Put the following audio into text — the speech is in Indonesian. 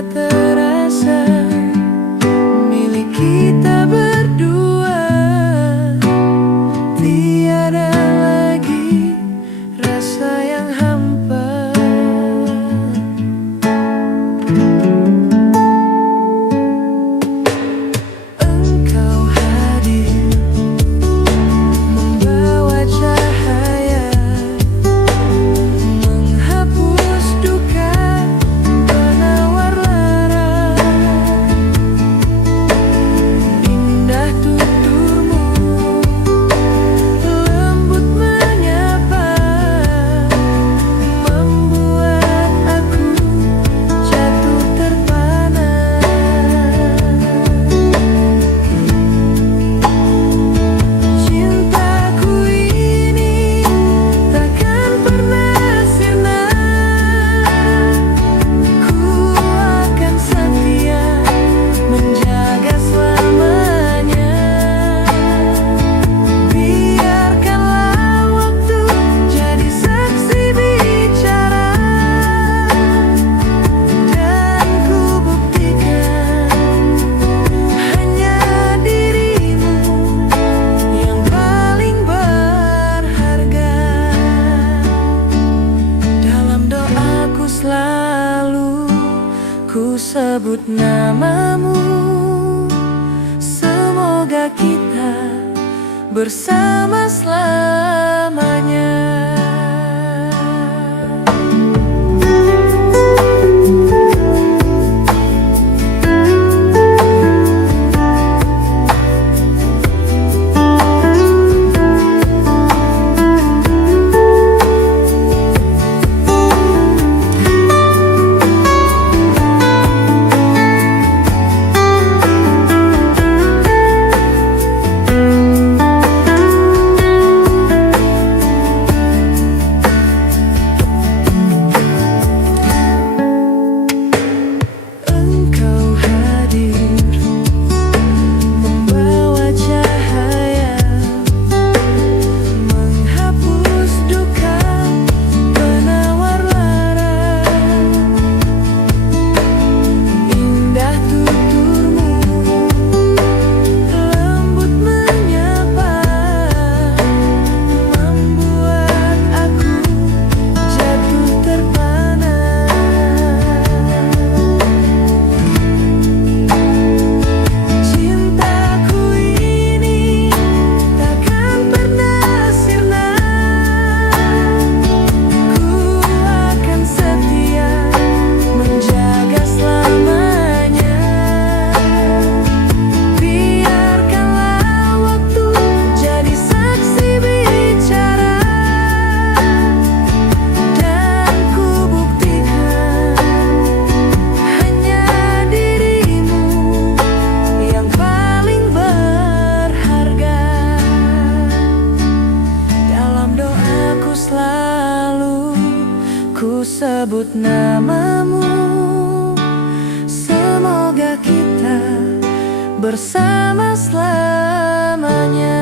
tak terasa milik kita berdua. Tiada lagi rasa yang hampa. Engkau hadir membawa cahaya, menghapus duka, penawar lara. Indah tuturmu, lembut menyapa, membuat aku jatuh terpana. Cintaku ini takkan pernah sirna. Ku akan setia menjaga selamanya. Biarkanlah waktu jadi saksi bicara, dan ku buktikan hanya dirimu yang paling berharga. Dalam doaku selalu ku sebut namamu. Semoga kita bersama selamanya. Engkau hadir membawa cahaya, menghapus duka, penawar lara. Indah tuturmu, lembut menyapa, membuat aku jatuh terpana. Cintaku ini takkan pernah sirna. Ku akan setia menjaga selamanya. Biarkanlah waktu jadi saksi bicara, dan ku buktikan hanya dirimu yang paling berharga. Dalam doaku selalu ku sebut namamu. Semoga kita bersama selamanya.